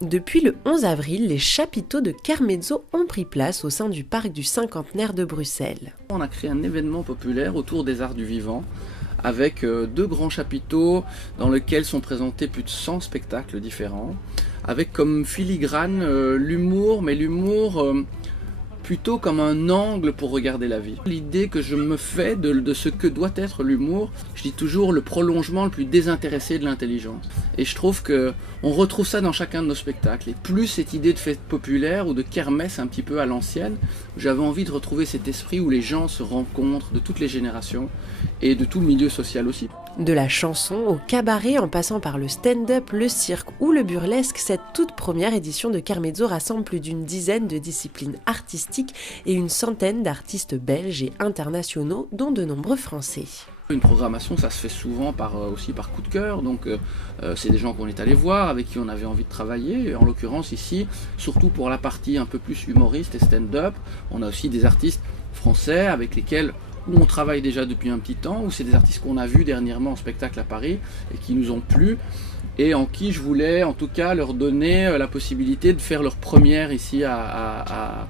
Depuis le 11 avril, les chapiteaux de Kermezzo ont pris place au sein du parc du Cinquantenaire de Bruxelles. On a créé un événement populaire autour des arts du vivant avec deux grands chapiteaux dans lesquels sont présentés plus de 100 spectacles différents, avec comme filigrane l'humour, mais l'humour plutôt comme un angle pour regarder la vie. L'idée que je me fais de ce que doit être l'humour, je dis toujours le prolongement le plus désintéressé de l'intelligence. Et je trouve qu'on retrouve ça dans chacun de nos spectacles. Et plus cette idée de fête populaire ou de kermesse un petit peu à l'ancienne, j'avais envie de retrouver cet esprit où les gens se rencontrent de toutes les générations et de tout le milieu social aussi. De la chanson au cabaret, en passant par le stand-up, le cirque ou le burlesque, cette toute première édition de Kermezzo rassemble plus d'une dizaine de disciplines artistiques et une centaine d'artistes belges et internationaux, dont de nombreux Français. Une programmation, ça se fait souvent aussi par coup de cœur, donc c'est des gens qu'on est allé voir, avec qui on avait envie de travailler. En l'occurrence ici, surtout pour la partie un peu plus humoriste et stand-up, on a aussi des artistes français avec lesquels on travaille déjà depuis un petit temps, ou c'est des artistes qu'on a vus dernièrement en spectacle à Paris et qui nous ont plu, et en qui je voulais en tout cas leur donner la possibilité de faire leur première ici à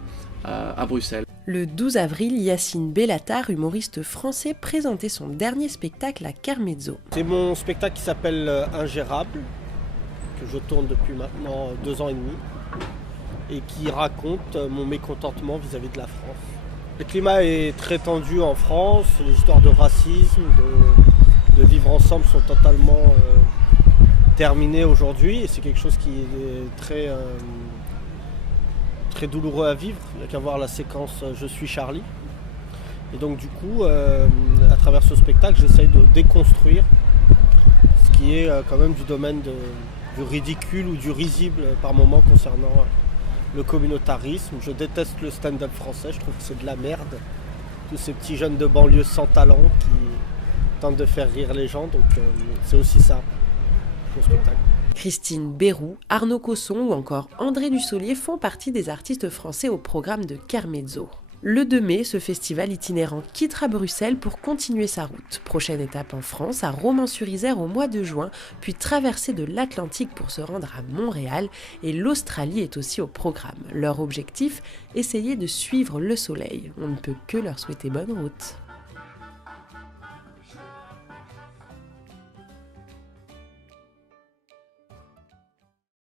Bruxelles. Le 12 avril, Yacine Bellatar, humoriste français, présentait son dernier spectacle à Kermezzo. C'est mon spectacle qui s'appelle Ingérable, que je tourne depuis maintenant 2 ans et demi, et qui raconte mon mécontentement vis-à-vis de la France. Le climat est très tendu en France, les histoires de racisme, de vivre ensemble sont totalement terminées aujourd'hui, et c'est quelque chose qui est très douloureux à vivre. Il n'y a qu'à voir la séquence Je suis Charlie. Et donc du coup, à travers ce spectacle, j'essaye de déconstruire ce qui est quand même du domaine du ridicule ou du risible par moment concernant le communautarisme. Je déteste le stand-up français, je trouve que c'est de la merde. Tous ces petits jeunes de banlieue sans talent qui tentent de faire rire les gens, donc c'est aussi ça, mon spectacle. Christine Bérou, Arnaud Cosson ou encore André Dussolier font partie des artistes français au programme de Kermezzo. Le 2 mai, ce festival itinérant quittera Bruxelles pour continuer sa route. Prochaine étape en France, à Romans-sur-Isère au mois de juin, puis traversée de l'Atlantique pour se rendre à Montréal, et l'Australie est aussi au programme. Leur objectif, essayer de suivre le soleil. On ne peut que leur souhaiter bonne route.